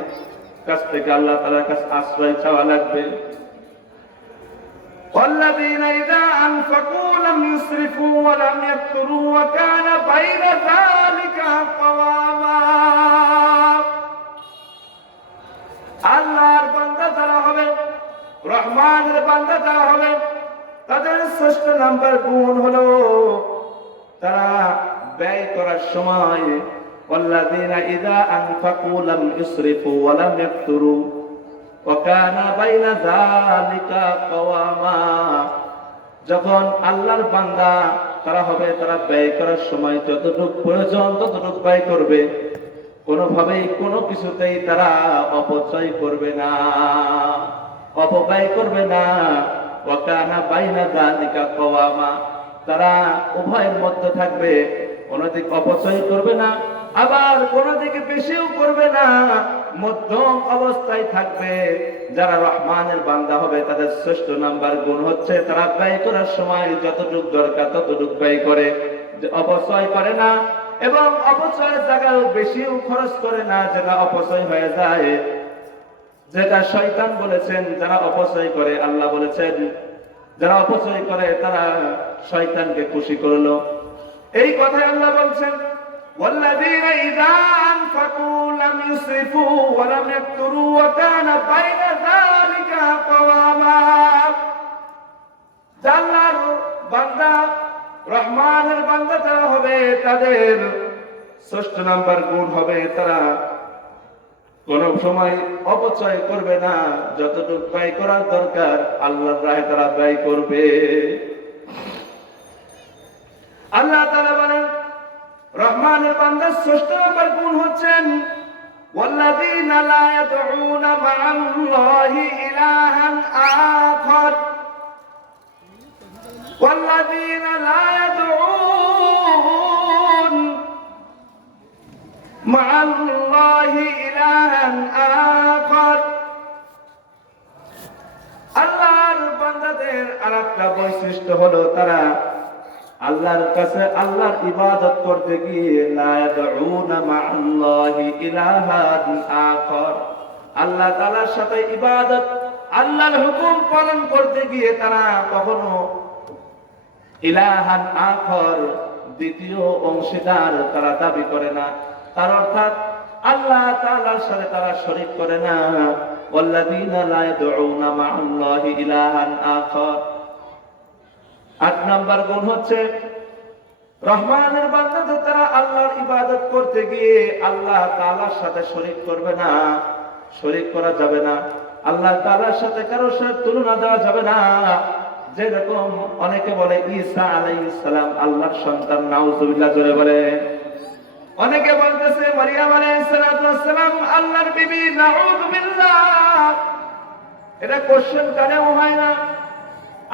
কাছ থেকে আল্লাহ তাআলার কাছে আশ্রয় চাওয়া লাগবে। والذين إذا أنفقوا لم يسرفوا ولم يقتروا وكان بين ذلك قواما। আল্লাহর বান্দা যারা হবে, রহমানের বান্দা যারা হবে, তাদের ষষ্ঠ নাম্বার গুণ হলো তারা ব্যয় করার সময় والذين إذا أنفقوا لم يسرفوا ولم يقتروا وكان بين ذلك قواما। যখন আল্লাহর বান্দা তারা হবে, তারা ব্যয় করার সময় যতটুকু প্রয়োজন ততটুকু ব্যয় করবে, কোনোভাবেই কোনো কিছুতেই তারা অপচয় করবে না, অপব্যয় করবে না। ওয়াকানা বাইনা যালিকা কওয়ামা, তারা উভয়ের মধ্যে থাকবে, কোনো দিক অপচয় করবে না, আবার কোনো দিকে বেশিও করবে না, মধ্যম অবস্থায় থাকবে। যারা রহমানের বান্দা হবে তাদের শ্রেষ্ঠ নাম্বার গুণ হচ্ছে তারা ব্যয় করার সময় যতটুকু দরকার ততটুকু ব্যয় করে, অপচয় করে না এবং অপচয়ের জায়গায় বেশিও খরচ করে না, যেটা অপচয় হয়ে যায়। যেটা শয়তান বলেছেন, যারা অপচয় করে, আল্লাহ বলেছেন যারা অপচয় করে তারা শয়তানকে খুশি করলো। এই কথাই আল্লাহ বলছেন, والذين إذا أنفقوا لم يسرفوا ولم يقتروا وكان بين ذلك قواما। আল্লাহর বান্দা, রহমানের বান্দা যারা হবে তাদের ষষ্ঠ নাম্বার গুণ হবে তারা কোন সময় অপচয় করবে না, যতটুকু ব্যয় করার দরকার আল্লাহর রাহে তারা ব্যয় করবে। আল্লাহ তাআলা বলেন রহমানের বান্দার ষষ্ঠ নাম্বার গুণ হচ্ছেন والذين لا يدعون مع الله إلها آخر والذين لا يدعون مع الله إلها آخر। আল্লাহর বান্দাদের আরেকটা বৈশিষ্ট্য হলো তারা আল্লাহর কাছে আল্লাহর ইবাদত করতে গিয়ে লা ইয়াদউনা মা'আল্লাহি ইলাহান আখর, আল্লাহ তাআলার সাথে ইবাদত, আল্লাহর হুকুম পালন করতে গিয়ে তারা কখনো ইলাহান আখর, দ্বিতীয় অংশীদার তারা দাবি করে না। তার অর্থাৎ আল্লাহ তাআলার সাথে তারা শরীক করে না। ওয়াল্লাযীনা লা ইয়াদউনা মা'আল্লাহি ইলাহান আখর। ৮ নাম্বার গুণ হচ্ছে রহমানের বান্দাদের তারা আল্লাহর ইবাদত করতে গিয়ে আল্লাহ তাআলার সাথে শরীক করবে না, শরীক করা যাবে না। আল্লাহ তাআলার সাথে কারোর সাথে তুলনা দেওয়া যাবে না। যেরকম অনেকে বলে ঈসা আলাইহিস সালাম আল্লাহর সন্তান, নাউজুবিল্লাহ জোরে বলে। অনেকে বলতেছে মারিয়াম আলাইহিস সালাম আল্লাহর বিবি, নাউজুবিল্লাহ। এটা কোশ্চেন কানেও হয় না।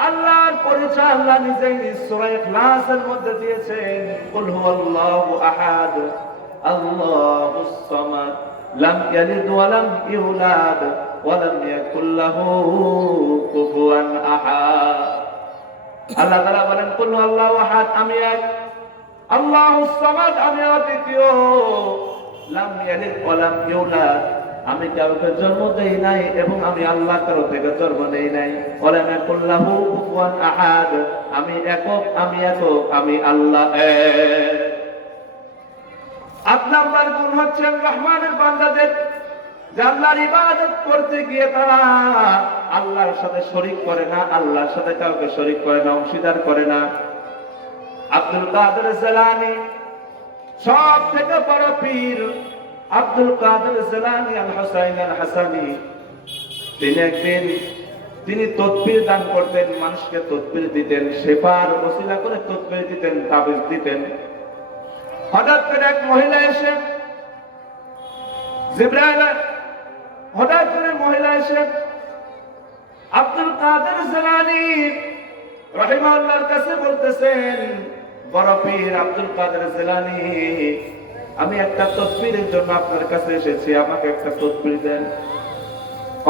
আল্লাহর পরিচয় আল্লাহ নিজেই সূরা ইখলাসের মধ্যে দিয়েছেন, কুল হুয়াল্লাহু আহাদ আল্লাহুস সামাদ লাম ইয়ালিদ ওয়া লাম ইউলাদ ওয়া লাম ইয়াকুল লাহু কুফুয়ান আহাদ। আল্লাহ তাআলা বলেন কুল হুয়াল্লাহু আহাদ, আমি এক, আল্লাহুস সামাদ, আমি অদ্বিতীয়, লাম ইয়ালিদ ওয়া লাম ইউলাদ, আমি কাউকে জন্ম দেই নাই এবং আমি আল্লাহ কারো থেকে জন্ম নেই নাই। ওয়ালাম ইয়াকুল লাহু কুফুয়ান আহাদ, আমি একক, আমি একক, আমি আল্লাহ এক। আট নাম্বার গুণ হচ্ছেন রহমানের বান্দাদের, যে আল্লাহর ইবাদত করতে গিয়ে তারা আল্লাহর সাথে শরীক করে না, আল্লাহর সাথে কাউকে শরীক করে না, অংশীদার করে না। আব্দুল কাদের জিলানী, সব থেকে বড় পীর আব্দুল কাদের জিলানী আল হুসাইন আল হাসানী, তিনি একদিন তদবির দান করতেন, মানুষকে তদবির দিতেন, শেফার ওসিলা করে তদবির দিতেন, তাবিজ দিতেন। হঠাৎ করে এক মহিলা এসে জিবরাইল, হঠাৎ করে মহিলা এসে আব্দুল কাদের জিলানী রাহিমাহুল্লাহর কাছে বলতেছেন, বড় পীর আব্দুল কাদের জিলানী, আমি একটা তদবিরের জন্য আপনার কাছে এসেছি, আমাকে একটা তদবির দেন।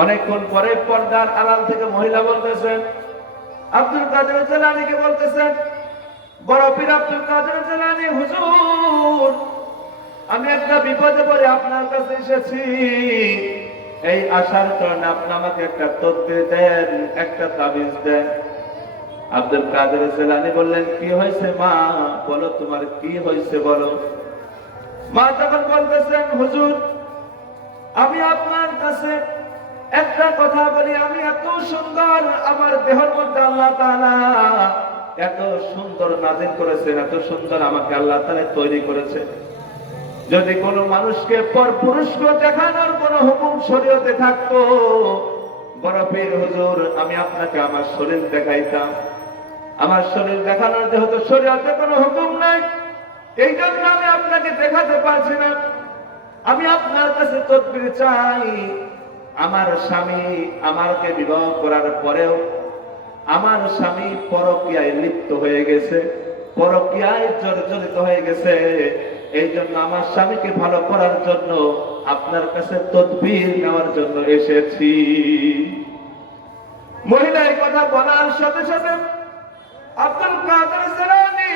অনেকক্ষণ পরে পর্দার আড়াল থেকে মহিলা বলতেছেন, আব্দুল কাদের জিলানীকে বলতেছেন, বড় পীর আব্দুল কাদের জিলানী, হুজুর আমি একটা বিপদে পড়ে আপনার কাছে এসেছি, এই আসার কারণে আপনি আমাকে একটা তদবির দেন, একটা তাবিজ দেন। আব্দুল কাদের জিলানী বললেন, কি হয়েছে মা, বলো তোমার কি হয়েছে বলো। মা তখন বলতেছেন, হুজুর আমি আপনার কাছে একটা কথা বলি, আমি এত সুন্দর, আমার দেহের মধ্যে আল্লাহ তাআলা এত সুন্দর নাজিল করেছেন, এত সুন্দর আমাকে আল্লাহ তাআলা তৈরি করেছে। যদি কোনো মানুষকে পরপুরুষকে দেখানোর কোনো হুকুম শরীয়তে থাকতো, বড় পীর হুজুর আমি আপনাকে আমার শরীর দেখাইতাম। আমার শরীর দেখানোর যেহেতু শরীয়তে কোনো হুকুম নাই, এই জন্য আমি আপনাকে দেখাতে পারছি না। আমি আপনার কাছে তদবির চাই। আমার স্বামী আমাকে বিবাহ করার পরেও আমার স্বামী পরকীয়ায় লিপ্ত হয়ে গেছে, পরকীয়ায় জর্জরিত হয়ে গেছে, এই জন্য আমার স্বামীকে ভালো করার জন্য আপনার কাছে তদবির নেওয়ার জন্য এসেছি। মহিলা এই কথা বলার সাথে সাথে আব্দুল কাদের জিলানী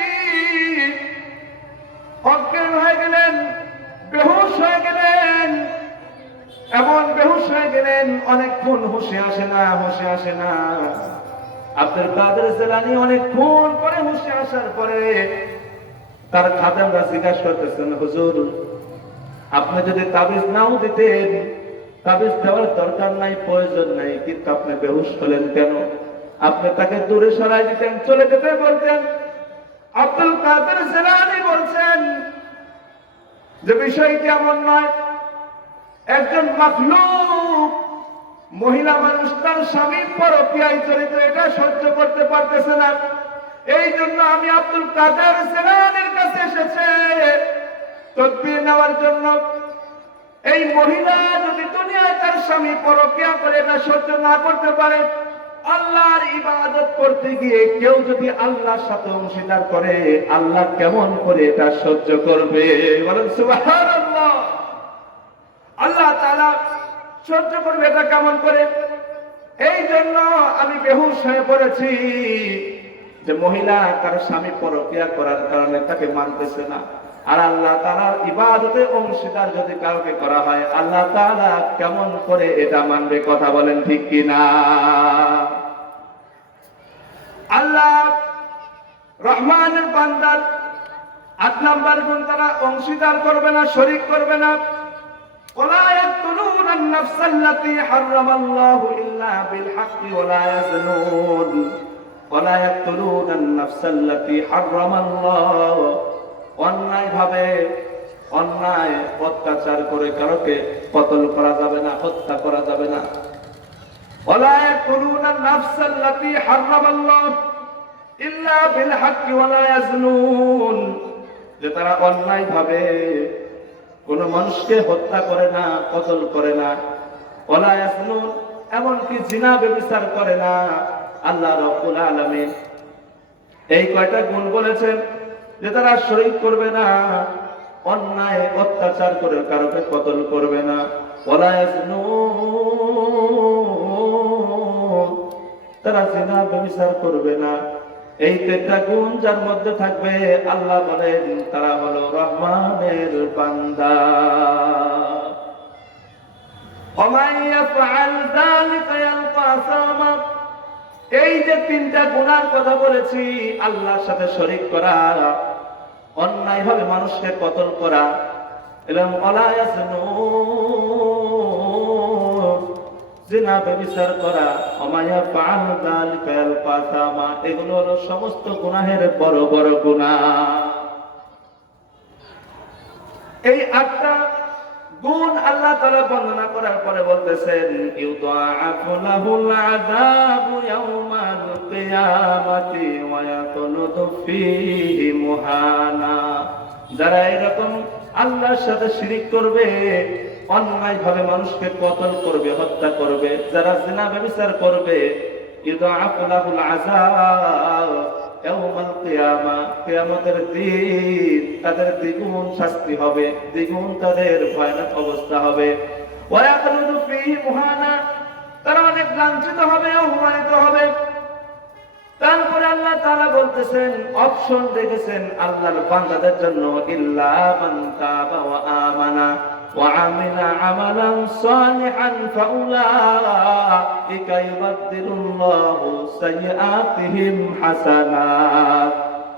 অজ্ঞান হয়ে গেলেন, বেহুশ হয়ে গেলেন, এমন বেহুশ হয়ে গেলেন অনেকক্ষণ হুঁশে আসে না, হুঁশে আসে না। আব্দুল কাদের জিলানী অনেকক্ষণ পরে হুঁশে আসার পরে তার খাদেমরা জিজ্ঞাসা করতেছেন, হুজুর আপনি যদি তাবিজ নাও দিতেন, তাবিজ দেওয়ার দরকার নাই, প্রয়োজন নাই, কিন্তু আপনি বেহুশ হলেন কেন? আপনি তাকে দূরে সরাই দিতেন, চলে যেতে বলতেন। আব্দুল কাদের জিলানী বলছেন যে বিষয়টি এমন নয়, একজন মাখলুক মহিলা মানুষ তার স্বামী পরকীয়ায় জড়িত, এটা সহ্য করতে পারতেছে না, এই জন্য আমি আব্দুল কাদের জিলানীর কাছে এসেছে তদবির নেওয়ার জন্য। এই মহিলা যদি দুনিয়ায় তার স্বামী পরকীয়া করে এটা সহ্য না করতে পারে, আল্লাহর ইবাদত করতে গিয়ে কেউ যদি আল্লাহর সাথে অংশীদার করে, আল্লাহ কেমন করে এটা সহ্য করবে? বলেন সুবহানাল্লাহ। আল্লাহ তাআলা সহ্য করবে এটা কেমন করে? এই জন্য আমি বেহুশ হয়ে পড়েছি যে মহিলা তার স্বামী পরকীয়া করার কারণে তাকে মানতেছে না। আর আল্লাহ তাআলার ইবাদতে অংশীদার যদি কাউকে করা হয়, আল্লাহ তাআলা কেমন করে এটা মানবে? কথা বলেন ঠিক কিনা? আল্লাহ রহমানের বান্দার ৮ নাম্বার গুণ, তারা অংশীদার করবে না, শরীক করবে না। ওয়ালা ইয়াকতুলুনা আন-নাফসা আল্লাতী হারামাল্লাহু ইল্লা বিল হাক্কি ওয়ালা ইয়াজনুন, ওয়ালা ইয়াকতুলুনা আন-নাফসা আল্লাতী হারামাল্লাহু, অন্যায়ভাবে অন্যায় অত্যাচার করে কারোকে কতল করা যাবে না, হত্যা করা যাবে না। ওয়ালা ইয়াকতুলুনা আন-নাফসা আল্লাতী হারামাল্লাহু ইল্লা বিল হাক্কি ওয়ালা ইয়াজনুন, যে তারা অন্যায়ভাবে কোন মানুষকে হত্যা করে না, কতল করে না। ওয়ালা ইয়াজনুন, এমনকি জিনা ব্যভিচার করে না। আল্লাহ রাব্বুল আলামিন এই কয়টা গুণ বলেছেন, যে তারা শরীক করবে না, অন্যায় অত্যাচার করে কারোকে কতল করবে না। ওয়ালা ইয়াজনুন, তারা জিনা ব্যভিচার করবে না। এই 3টা গুণ যার মধ্যে থাকবে, আল্লাহ বলেন তারা হলো রহমানের বান্দা। ওমান ইয়াফআল যালিকা ইয়ালকা আসামা, এই যে 3টা গুনার কথা বলেছি, আল্লাহর সাথে শরীক করা, অন্যায়ভাবে মানুষকে কতল করা, এবং ওয়ালা ইয়াজনুন, জিনা ব্যভিচার করা, ওমা ইয়াফআল যালিকা ইয়ালকা আসামা, এগুলো হলো সমস্ত গুনাহের বড় বড় গুনাহ। এই 8টা গুণ আল্লাহ তাআলা বর্ণনা করার পরে বলতেছেন ইউদাআফু লাহুল আযাবু ইয়াউমাল কিয়ামাতি ওয়া ইয়াকুলু ফীহি মুহানা। যারা এরকম আল্লাহর সাথে শিরিক করবে, অন্যায়ভাবে মানুষকে কতল করবে, হত্যা করবে, যারা জিনা ব্যভিচার করবে, ইউদাআফু লাহুল আযাব ইয়াউমাল কিয়ামা, কিয়ামতের দিন তাদের দ্বিগুণ শাস্তি হবে, দ্বিগুণ তাদের ভয়ানক অবস্থা হবে। ওয়া ইয়াকুলু ফীহি মুহানা, তারা অনেক লাঞ্ছিত হবে, অপমানিত হবে। তারপরে আল্লাহ তাআলা বলতেছেন, অপশন রেখেছেন আল্লাহর বান্দাদের জন্য, ইল্লা মান তাবা ওয়া আমানা ওয়া আমিলা আমালান সালিহান ফাউলাইকা ইউবাদদিলুল্লাহু সাইয়্যাতিহিম হাসানাত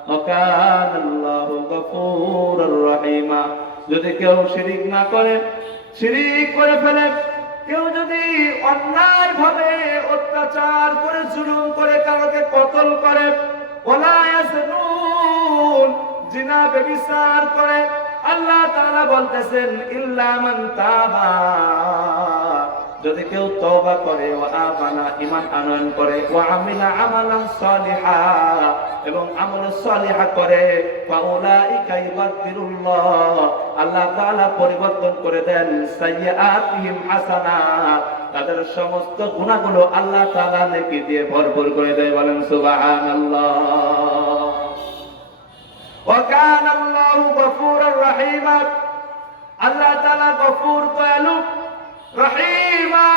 ওয়া কানাল্লাহু গফুরুর রহিমা। যদি কেউ শিরিক না করে, শিরিক করে ফেলে, কেউ যদি অন্যায় ভাবে অত্যাচার করে, জুলুম করে, কাউকে কতল করে, ওয়ালা ইয়াজনুন, জিনা ব্যভিচার করে, আল্লাহ তাআলা বলতেছেন ইল্লা মান তাবা, যদি কেউ তওবা করে, ওয়া আমানা, ঈমান আনয়ন করে, ওয়া আমিলা আমালান সালিহা, এবং আমল সালিহা করে, ফাউলাইকা ইউবাদদিলুল্লাহ, আল্লাহ তাআলা পরিবর্তন করে দেন, সাইয়্যাতিহিম হাসানাত, তাদের সমস্ত গুনাহগুলো আল্লাহ তাআলা নেকি দিয়ে ভরপুর করে দেয়। বলেন সুবহানাল্লাহ। ওয়া কানাল্লাহু গফুরুর রহিমা, আল্লাহ তাআলা গফুর, দয়ালু, রহিমা,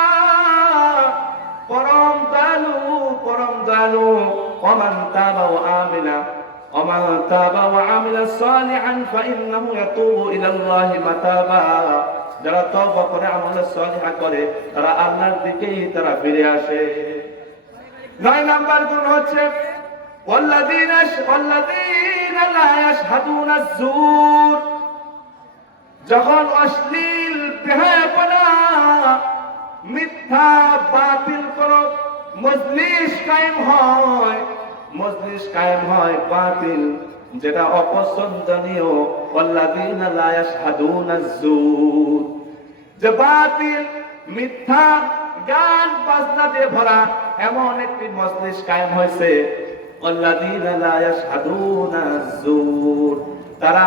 পরম দয়ালু, পরম দয়ালু। ওমান তাবা ওয়া আমিলা, ওমান তাবা ওয়া আমিলা সালিহান ফাইন্নাহু ইয়াতুবু ইলাল্লাহি মাতাবা, যারা তওবা করে, আমল সালিহা করে, তারা আল্লাহর দিকেই তারা ফিরে আসে। 9 নাম্বার গুণ হচ্ছে ওয়াল্লাযীনা লা ইয়াশহাদুনা আয-যুর, যখন অশ্লীল, বেহায়াপনা, মিথ্যা, বাতিল কোন মজলিস কায়েম হয়, মজলিস কায়েম হয় বাতিল, যেটা অপছন্দনীয়, ওয়াল্লাযীনা লা ইয়াশহাদুনা আয-যুর, যে বাতিল, মিথ্যা, গান বাজনা দিয়ে ভরা এমন একটি মজলিস কায়েম হয়েছে, ওয়াল্লাযীনা লা ইয়াশহাদুনা আয-যুর, তারা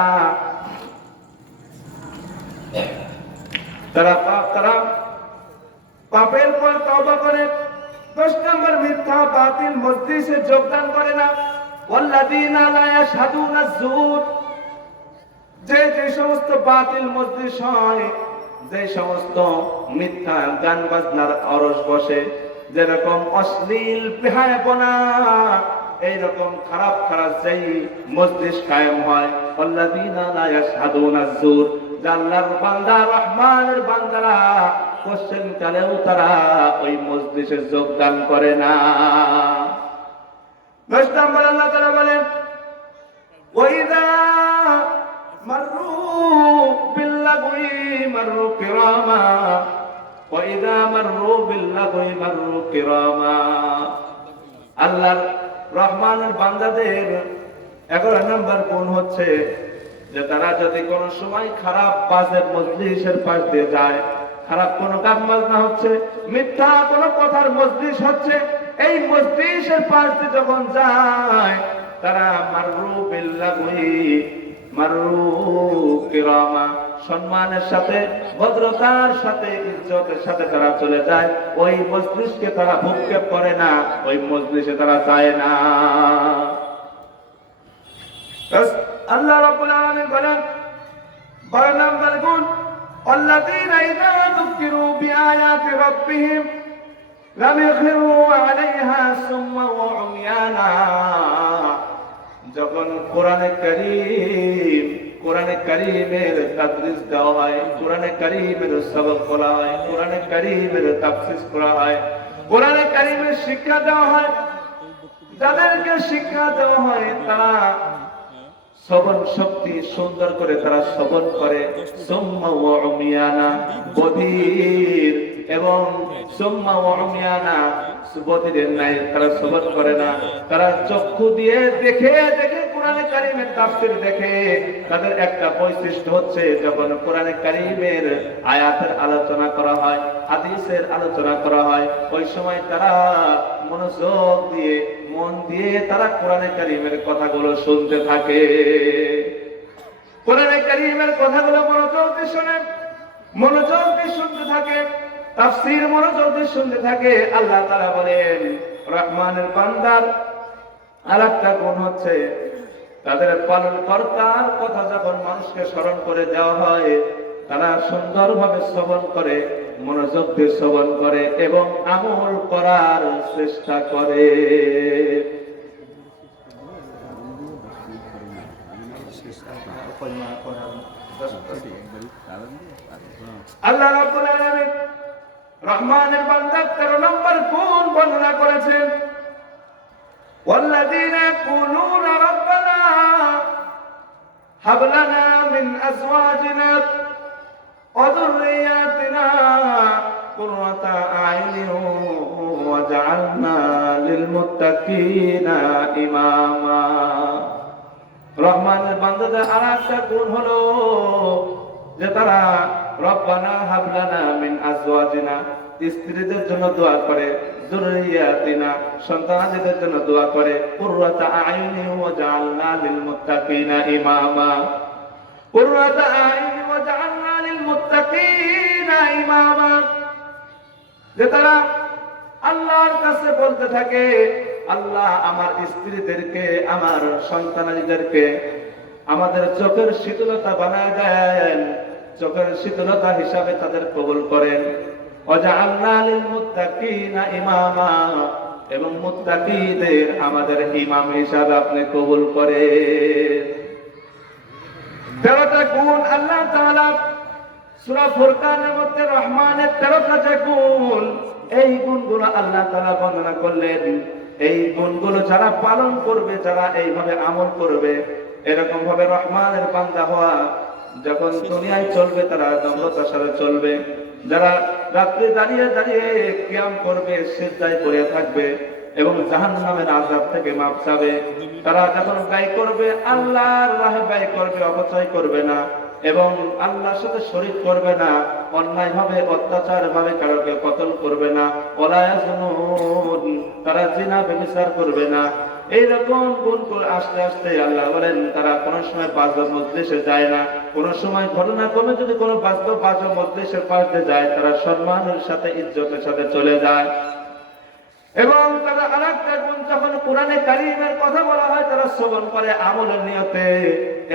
পাপের পর তওবা করে। 10 নম্বর, মিথ্যা, বাতিল মজলিসে যোগদান করে না। ওয়াল্লাযীনা লা ইয়াশহাদুনা আয-যুর, যে সমস্ত বাতিল মজলিস হয়, যে সমস্ত মিথ্যা গান বাজনার আরশ বসে, যেরকম অশ্লীল, বেহায়াপনা, এইরকম খারাপ খারাপ যেই মজলিস কায়েম হয়, ওয়াল্লাযীনা লা ইয়াশহাদুনা আয-যুর, আল্লাহর বান্দা, রহমানের বান্দারা কোশ্চেন কালেও তারা ওই মজলিসে যোগদান করে না। 10 নম্বর, আল্লাহ তাআলা বলেন ওয়াইদা মাররু বিল্লাগwi মাররু কিরামা, ওয়াইদা মাররু বিল্লাগwi মাররু কিরামা। আল্লাহর রহমানের বান্দাদের 11 নম্বর গুণ হচ্ছে যে তারা যদি কোন সময় খারাপ বাজে মজলিসের পাশ দিয়ে যায়, খারাপ কোন গান বাজনা হচ্ছে, মিথ্যা কোন কথার মজলিস হচ্ছে, এই মজলিসের পাশ দিয়ে যখন যায়, তারা মাররু বিল্লাগwi মাররু কিরামা, সম্মানের সাথে, ভদ্রতার সাথে, ইজ্জতের সাথে তারা চলে যায়। ওই মজলিসকে তারা ভূক্ষেপ করে না, ওই মজলিসে তারা যায় না। আল্লাহ রাব্বুল আলামিন বলেন 12 নম্বর গুণ, আল্লাযীনা ইযা যুকিরু বিআয়াতি রাব্বিহিম লাম ইয়াখিরু আলাইহা সুম্মা ওয়া উমিয়ানা, যখন কোরআনে কারীমের তাদরিস দেওয়া হয়, কোরআনে কারীমের সবক বলা হয়, কোরআনে কারীমের তাফসীর করা হয়, কোরআনে কারীমের শিক্ষা দেওয়া হয়, যাদেরকে শিক্ষা দেওয়া হয় তারা শ্রবণ শক্তি সুন্দর করে তারা শ্রবণ করে, সুম্মা ওয়া উমিয়ানা বধির, এবং সুম্মা ওয়া উমিয়ানা বধিরের নাই তারা শ্রবণ করে না, তারা চক্ষু দিয়ে দেখে দেখে কোরআনে কারীমের তাফসীর দেখে। তাদের একটা বৈশিষ্ট্য হচ্ছে যখন কোরআনে কারীমের আয়াতের আলোচনা করা হয়, হাদিসের আলোচনা করা হয়, ওই সময় তারা মনোযোগ দিয়ে মন দিয়ে তারা কোরআনে কারীমের কথাগুলো শুনতে থাকে। কোরআনে কারীমের কথাগুলো মনোযোগ দিয়ে শুনে, মনোযোগ দিয়ে শুনতে থাকে, তাফসীর মনোযোগ দিয়ে শুনতে থাকে। আল্লাহ তাআলা বলেন রহমানের বান্দার আরেকটা গুণ হচ্ছে তাদের পালনকর্তার কথা যখন মানুষকে স্মরণ করে দেওয়া হয়, তারা সুন্দরভাবে শ্রবণ করে, মনোযোগ দিয়ে শ্রবণ করে এবং আমল করার চেষ্টা করে। আল্লাহ রাব্বুল আলামিন রহমানের বান্দার 13 নম্বর গুণ বর্ণনা করেছেন, والذين يقولون ربنا هب لنا من أزواجنا وذرياتنا قرة أعين واجعلنا للمتقين إماما। রহমানের বান্দাদের আরেকটা গুণ হলো যে তারা রব্বানা হাব লানা মিন আজওয়াজিনা, স্ত্রীদের জন্য দোয়া করে, যুররিয়াতিনা সন্তানদের জন্য দোয়া করে, কুররাতা আইনি ওয়াজআলনা লিল মুত্তাকিনা ইমামা, কুররাতা আইনি ওয়াজআলনা লিল মুত্তাকিনা ইমামা। যে তারা আল্লাহর কাছে বলতে থাকে, আল্লাহ আমার স্ত্রীদেরকে, আমার সন্তানাদিদেরকে আমাদের চোখের শীতলতা বানায় দেন, চোখের শীতলতা হিসাবে তাদের কবুল করেন। ওয়াজআলনা লিল মুত্তাকিনা ইমামা, এবং মুত্তাকিদের আমাদের ইমাম হিসাবে আপনি কবুল করেন। 13টা গুণ আল্লাহ তাআলা সূরা ফুরকানের মধ্যে রহমানের 13টা যে গুণ, এই গুণগুলো আল্লাহ তাআলা বর্ণনা করলেন। এই গুণগুলো যারা পালন করবে, যারা এইভাবে আমল করবে, এরকম ভাবে রহমানের বান্দা হওয়া, যখন দুনিয়ায় চলবে তারা নম্রতার সাথে চলবে, যারা রাত্রে দাঁড়িয়ে দাঁড়িয়ে কিয়াম করবে, সিজদায় পড়ে থাকবে এবং জাহান্নামের আযাব থেকে মাপ চাবে, তারা যখন ব্যয় করবে আল্লাহর রাহে ব্যয় করবে, অপচয় করবে না এবং আল্লাহর সাথে শরীক করবে না, অন্যায় ভাবে অত্যাচার ভাবে কারোকে কতল করবে না, ওয়ালা ইয়াজনুন, তারা জিনা ব্যভিচার করবে না। এইরকম গুণ আস্তে আস্তে আল্লাহ বলেন তারা কোনো সময় বাজর মজলিসে যায় না, কোনো সময় ঘটনা ক্রমে যদি কোনো বাজর মজলিসের পাশে যায়, তারা সম্মানের সাথে ইজ্জতের সাথে চলে যায়। এবং তারা আরেকটা গুণ, যখন কোরআনে কারীমের কথা বলা হয় তারা শ্রবণ করে আমলের নিয়তে,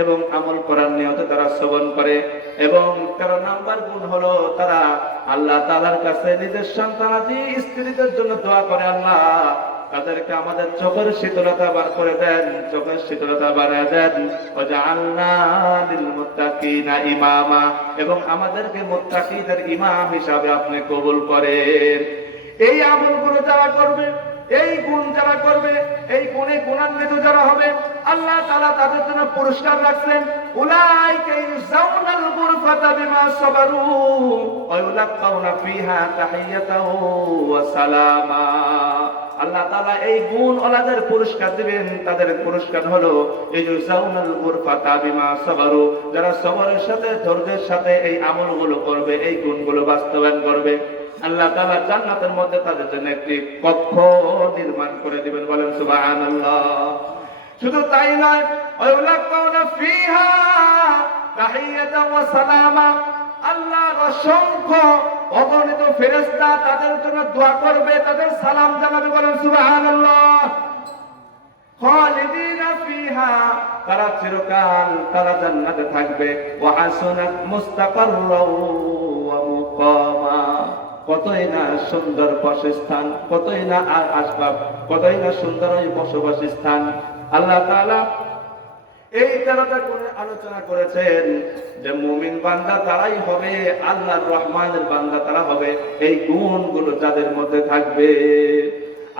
এবং আমল করার নিয়তে তারা শ্রবণ করে। এবং 13 নাম্বার গুণ হলো তারা আল্লাহ তাআলার কাছে নিজের সন্তানাদি স্ত্রীদের জন্য দোয়া করে, আল্লাহ তাদেরকে আমাদের চোখের শীতলতা বার করে দেন, চোখের শীতলতা বাড়ায় দেন, ওয়াজআলনা লিল মুত্তাকিনা ইমামা, এবং আমাদেরকে মুত্তাকিদের ইমাম হিসাবে আপনি কবুল করেন। এই আমলগুলো যারা করবে, এই গুণ যারা করবে, এই গুণে গুণান্বিত যারা হবে, আল্লাহ তাআলা তাদের জন্য পুরস্কার রাখছেন, উলাইকা ইউজাউনাল গুরফাতা বিমা সাবারু ওয়া ইউলাকাউনা ফিহা তাহিয়াতাও ওয়া সালামা। আল্লাহ তাআলা এই গুণ ওলাদের পুরস্কার দিবেন। তাদের পুরস্কার হলো ইউজাউনাল গুরফাতা বিমা সাবারু, যারা সবরের সাথে, ধৈর্যের সাথে এই আমলগুলো করবে, এই গুণগুলো বাস্তবায়ন করবে, আল্লাহ তাআলা জান্নাতের মধ্যে তাদের জন্য একটি কক্ষ নির্মাণ করে দিবেন। বলেন সুবহানাল্লাহ। শুধু তাই নয়, ওয়ালাকাউনা ফিহা তাহিয়াতাও ওয়া সালামা, আল্লাহর অসংখ্য অগণিত ফেরেশতা তাদের জন্য দোয়া করবে, তাদের সালাম জানাবে। বলেন সুবহানাল্লাহ। খালিদিনা ফিহা, তারা চিরকাল তারা জান্নাতে থাকবে। ওয়া হাসুনাত মুস্তাকাররাও ওয়া মুকামা, কতই না সুন্দর বাসস্থান, কতই না আসবাব, কতই না সুন্দর ওই বসবাস স্থান। আল্লাহ তাআলা এই 13টা গুণের আলোচনা করেছেন যে মুমিন বান্দা তারাই হবে, আল্লাহর রহমানের বান্দা তারা হবে এই গুণগুলো যাদের মধ্যে থাকবে।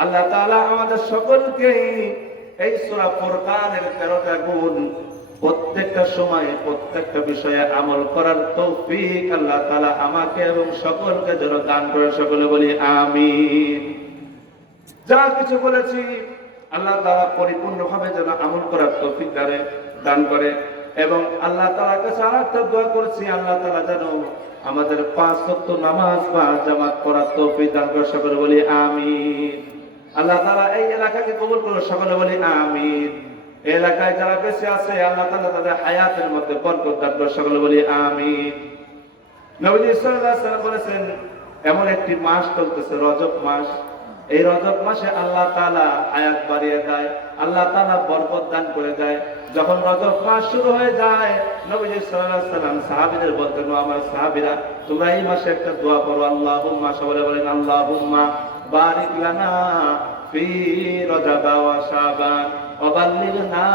আল্লাহ তাআলা আমাদের সকলকে এই সূরা ফুরকানের 13টা গুণ প্রত্যেকটা সময়ে প্রত্যেকটা বিষয়ে আমল করার তৌফিক আল্লাহ তাআলা আমাকে এবং সকলকে যেন দান করে, সকলে বলি আমিন। যা কিছু বলেছি আল্লাহ তাআলা পরিপূর্ণভাবে যেন আমল করার তৌফিক দান করে। এবং আল্লাহ তাআলার কাছে আরেকটা দোয়া করেছি, আল্লাহ তাআলা যেন আমাদের 5 ওয়াক্ত নামাজ বা জামাত পড়ার তৌফিক দান করে, সকলে বলি আমিন। আল্লাহ তাআলা এই এলাকাকে কবুল করে, সকলে বলি আমিন। এই এলাকায় যারা বেঁচে আছে আল্লাহ তাআলা তাদের হায়াতের মধ্যে বরকত দান করে, সকলে বলি আমিন। নবীজি সাল্লাল্লাহু আলাইহি ওয়াসাল্লাম বলেছেন, এমন একটি মাস চলতেছে রজব মাস, এই রজব মাসে আল্লাহ তাআলা হায়াত বাড়িয়ে দেয়, আল্লাহ তাআলা বরকত দান করে দেয়। যখন রজব মাস শুরু হয়ে যায় নবীজি সাল্লাল্লাহু আলাইহি ওয়াসাল্লাম সাহাবীদের বলতেন, আমার সাহাবীরা তোমরা এই মাসে একটা দোয়া পড়ো, আল্লাহুম্মা, সকলে বলেন আল্লাহুম্মা বারিক লানা ফি রজব ওয়া শাবান ওয়া বাল্লিগনা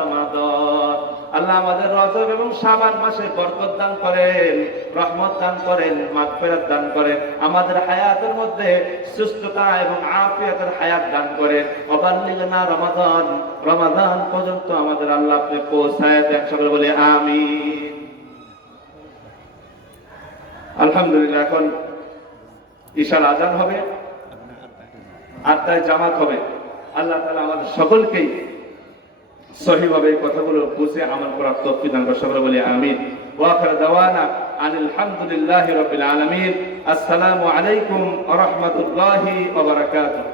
রমাদান। আল্লাহ আমাদের রজব এবং শাবান মাসে বরকত দান করেন, রহমত দান করেন, মাগফিরাত দান করেন, আমাদের হায়াতের মধ্যে সুস্থতা এবং আফিয়াতের হায়াত দান করেন। ওয়া বাল্লিগনা রমাদান, রমাদান পর্যন্ত আমাদের আল্লাহ আপনি পৌঁছায় দেন, সকলে বলে আমিন। আলহামদুলিল্লাহ, এখন ঈশার আজান হবে, 8টায় জামাত হবে। আল্লাহ তাআলা আমাদের সকলকেই সহিভাবে এই কথাগুলো বুঝে আমল করার তৌফিক দান করে, সকলে বলি আমিন। ওয়া আখিরু দাওয়ানা আনিল হামদুলিল্লাহি রাব্বিল আলামিন। আসসালামু আলাইকুম ওয়া রাহমাতুল্লাহি ওয়া বারাকাতুহু।